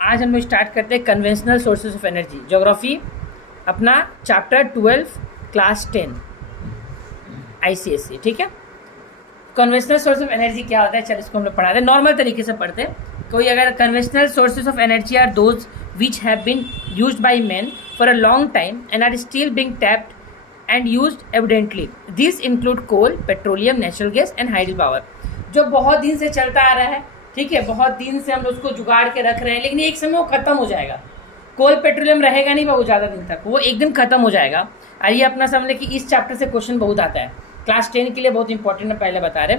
आज हम लोग स्टार्ट करते हैं conventional sources of energy, geography, अपना चैप्टर 12 क्लास 10 ICSE। ठीक है, कन्वेंशनल सोर्स ऑफ एनर्जी क्या होता है, चल इसको हम लोग पढ़ाते हैं, नॉर्मल तरीके से पढ़ते हैं। कोई अगर conventional sources of energy are those which have been used by man for a long time and are still being tapped and used evidently. This include coal, petroleum, natural gas and hydel power. जो बहुत दिन से चलता आ रहा है, ठीक है, बहुत दिन से हम लोग उसको जुगाड़ के रख रहे हैं, लेकिन एक समय वो खत्म हो जाएगा। कोल पेट्रोलियम रहेगा नहीं बाबू ज़्यादा दिन तक, वो एक दिन खत्म हो जाएगा। और ये अपना समझ लें कि इस चैप्टर से क्वेश्चन बहुत आता है, क्लास 10 के लिए बहुत इंपॉर्टेंट है, पहले बता रहे।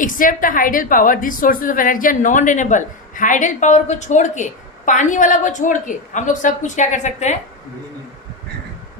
Except the hydel power this sources of energy are non renewable. Hydel power को छोड़ के, पानी वाला को छोड़ के हम लोग सब कुछ क्या कर सकते हैं,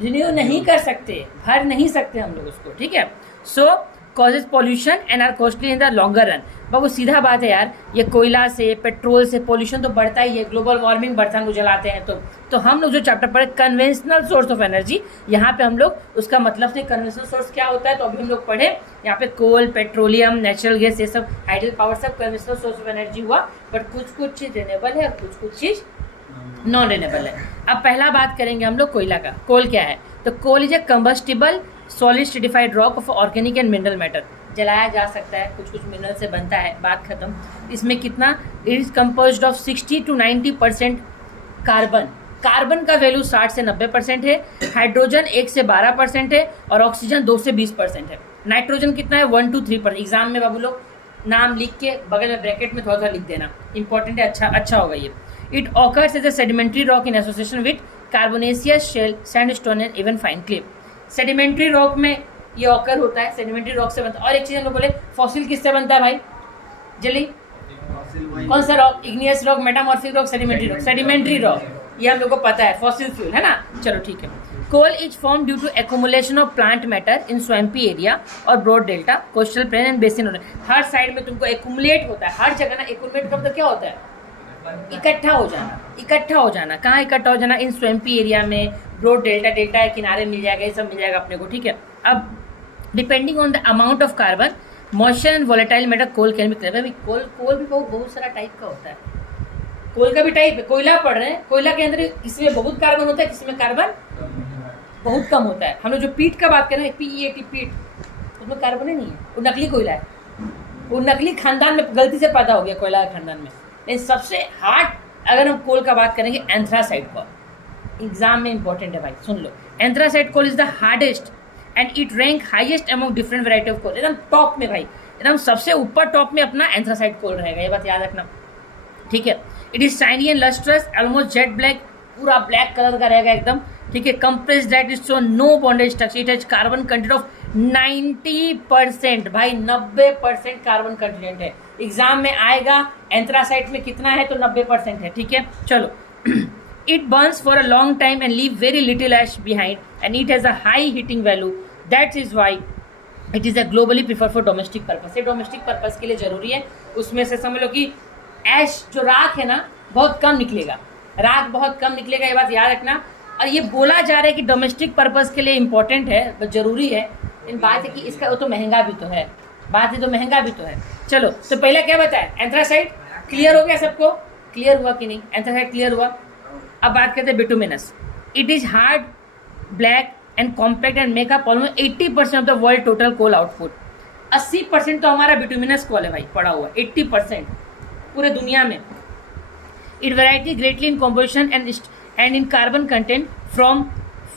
रिन्यू नहीं कर सकते, भर नहीं सकते हम लोग उसको। ठीक है, so causes pollution and are costly in the longer run. बाबू सीधा बात है यार, ये कोयला से, पेट्रोल से पॉल्यूशन तो बढ़ता ही है, ग्लोबल वार्मिंग बढ़ता है, हम लोग जलाते हैं। तो हम लोग जो चैप्टर पढ़े कन्वेंशनल सोर्स ऑफ एनर्जी, यहाँ पे हम लोग उसका मतलब से कन्वेंशनल सोर्स क्या होता है, तो अभी हम लोग पढ़े यहाँ पे कोल, पेट्रोलियम, नेचुरल गैस, ये सब हाइडल पावर सब कन्वेंशनल सोर्स ऑफ एनर्जी हुआ। बट कुछ चीज रिन्यूएबल है और कुछ चीज नॉन रिन्यूएबल है। अब पहला बात करेंगे हम लोग कोयला का। कोल क्या है, तो coal is a combustible solid stratified rock of organic and mineral matter. जलाया जा सकता है, कुछ मिनरल से बनता है, बात खत्म। इसमें कितना, it is composed of 60 to 90% carbon. Carbon का वैल्यू 60 से 90% है, हाइड्रोजन 1 से 12% है और ऑक्सीजन 2 से 20% है। नाइट्रोजन कितना है, 1 to 3%। एग्जाम में बाबू लोग नाम लिख के बगल में ब्रैकेट में थोड़ा सा लिख देना, इंपॉर्टेंट है, अच्छा होगा ये। It occurs as a sedimentary rock in association with carbonaceous shale, sandstone and even fine clay. Sedimentary rock में ये ऑकर होता है, सेडिमेंट्री रॉक से बनता है। और एक चीज हम लोग बोले, फॉसिल किससे बनता है भाई, जल्दी, कौन सा rock, igneous rock, metamorphic rock, sedimentary rock. Sedimentary rock ये हम लोग को पता है, फॉसिल फ्यूल है ना। चलो ठीक है। Coal is form due to accumulation of plant matter in swampy area और broad delta, coastal plain and basin. हर साइड में तुमको एक्यूमुलेट होता है, हर जगह ना एक्यूमुलेट का मतलब क्या होता है, इकट्ठा हो जाना। कहाँ इकट्ठा हो जाना, इन स्वैम्पी एरिया में, ब्रॉड डेल्टा, डेल्टा के किनारे मिल जाएगा, ये सब मिल जाएगा अपने को। ठीक है, अब depending on the amount of carbon, moisture and volatile matter, coal can be claim. Coal भी बहुत सारा टाइप का होता है, कोल का भी टाइप है। कोयला पढ़ रहे हैं, कोयला के अंदर किसी में बहुत कार्बन होता है, किसी में कार्बन बहुत कम होता है। हम लोग जो पीट का बात कर रहे हैं, PEAT पीट, उसमें कार्बन ही नहीं है, वो नकली कोयला है, वो नकली खानदान में गलती से पैदा हो गया, कोयला के खानदान में। लेकिन सबसे हार्ड अगर हम कोल का बात करेंगे, एंथ्रासाइट कोल, एग्जाम में इंपॉर्टेंट है भाई, सुन लो। Anthracite coal is the hardest and it rank highest among different variety of coal. एकदम टॉप में भाई, एकदम सबसे ऊपर टॉप में अपना एंथ्रासाइट कोल रहेगा, ये बात याद रखना। ठीक है, it is shiny and lustrous, almost jet black, पूरा ब्लैक कलर का रहेगा एकदम। ठीक है, compressed that is so no bondage structure, it has carbon content of 90%। भाई 90% कार्बन कंटेंट है, एग्जाम में आएगा एंथ्रासाइट में कितना है, तो 90% है। ठीक है, चलो। It burns for a long time and leave very little ash behind and it has a high heating value, that is why it is a globally prefer for domestic purpose. ये domestic purpose के लिए जरूरी है। उसमें से समझ लो कि ऐश जो राख है ना, बहुत कम निकलेगा, राख बहुत कम निकलेगा, ये बात याद रखना। और ये बोला जा रहा है कि डोमेस्टिक पर्पज के लिए इंपॉर्टेंट है, जरूरी है, लेकिन बात है कि इसका वो तो महंगा भी तो है, बात है तो महंगा भी तो है। चलो, तो पहला क्या बताया, एंथ्रासाइट। क्लियर हो गया सबको, क्लियर हुआ कि नहीं, एंथ्रासाइट क्लियर हुआ। अब बात करते हैं bituminous. It is hard, black and compact and make up almost 80% of the world total coal output. 80% तो हमारा बिटुमिनस कोल है भाई, पड़ा हुआ 80% पूरे दुनिया में। It variety greatly in composition and in carbon content from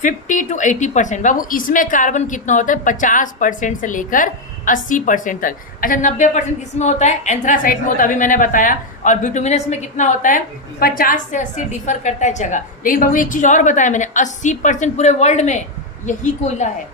50 to 80%। बाबू इसमें कार्बन कितना होता है, 50% से लेकर 80% तक। अच्छा, 90% किसमें होता है, एंथ्रासाइट में होता है, अभी मैंने बताया। और बिटुमिनस में कितना होता है, 50 से 80 डिफर करता है जगह। लेकिन बाबू एक चीज और बताया मैंने, 80% पूरे वर्ल्ड में यही कोयला है,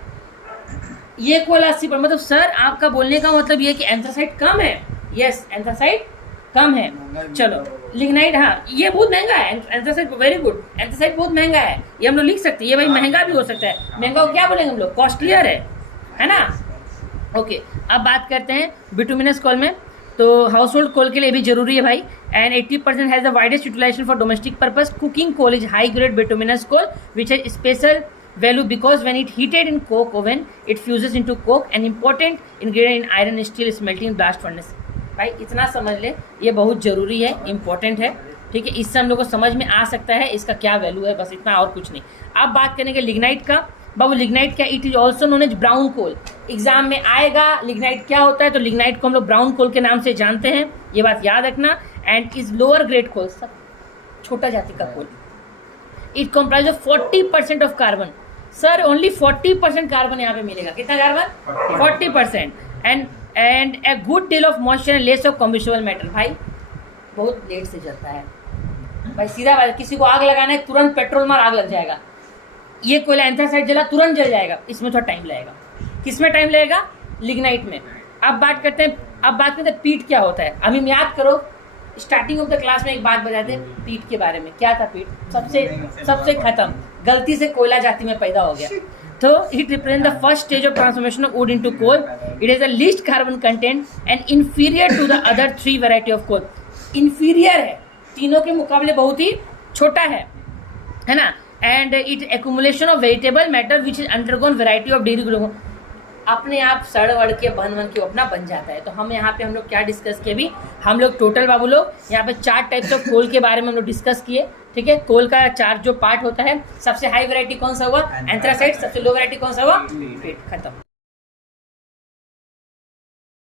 ये कोयला 80%। मतलब सर आपका बोलने का मतलब ये कि एंथ्रासाइट कम है। यस, एंथ्रासाइट कम है। चलो, लिग्नाइट, हाँ ये बहुत महंगा है, एंथ्रासाइट वेरी गुड, एंथ्रासाइट बहुत महंगा है, ये हम लोग लिख सकते हैं। ये भाई महंगा भी हो सकता है, महंगा को क्या बोलेंगे हम लोग, कॉस्टलियर है ना। ओके, अब बात करते हैं बिटुमिनस कोल में। तो हाउस होल्ड कोल के लिए भी जरूरी है भाई। And 80% has the widest utilization for domestic purpose. Coking coal is high grade bituminous coal which has special value because when it heated in coke oven it fuses into coke, an important ingredient in iron steel smelting blast furnace। भाई इतना समझ ले, ये बहुत जरूरी है, important है। ठीक है, इससे हम लोग को समझ में आ सकता है इसका क्या वैल्यू है, बस इतना और कुछ नहीं। अब बात करेंगे लिग्नाइट का। बाबू लिग्नाइट क्या, it is also known as brown coal. Exam में आएगा लिग्नाइट क्या होता है, तो लिग्नाइट को हम लोग ब्राउन कोल के नाम से जानते हैं, ये बात याद रखना। And is lower grade coal, सब छोटा जाति का coal. It comprise of 40% of carbon. Sir only 40% carbon यहाँ पे मिलेगा, कितना carbon, 40%। And a good deal of moisture and less of combustible matter. भाई बहुत लेट से जलता है भाई, सीधा बात, किसी को आग लगाना है तुरंत पेट्रोल मार आग लग जाएगा। ये कोयला एंथ्रासाइट जला तुरंत जल जाएगा, इसमें थोड़ा टाइम लगेगा। किसमें टाइम लगेगा, लिग्नाइट में। अब बात करते हैं पीट क्या होता है। अभी याद करो स्टार्टिंग ऑफ द क्लास में एक बात बताते पीट के बारे में, क्या था पीट, सबसे खत्म, गलती से कोयला जाति में पैदा हो गया। तो it represent the first stage of transformation of wood into coal. It is the least carbon content and inferior to the other 3 variety of coal. Inferior है, तीनों के मुकाबले बहुत ही छोटा है ना। And it accumulation of vegetable matter which is undergone variety of dairy grow, अपने आप सड़ वड़ के बन के अपना बन जाता है। तो हम यहाँ पे हम लोग क्या डिस्कस किए, भी हम लोग टोटल बाबू लोग यहाँ पे 4 टाइप्स ऑफ कोल के बारे में हम लोग डिस्कस किए। ठीक है, कोल का 4 जो पार्ट होता है, सबसे हाई वैरायटी कौन सा हुआ, एंथ्रासाइट, सबसे लो वैरायटी कौन सा हुआ, पीट, खत्म।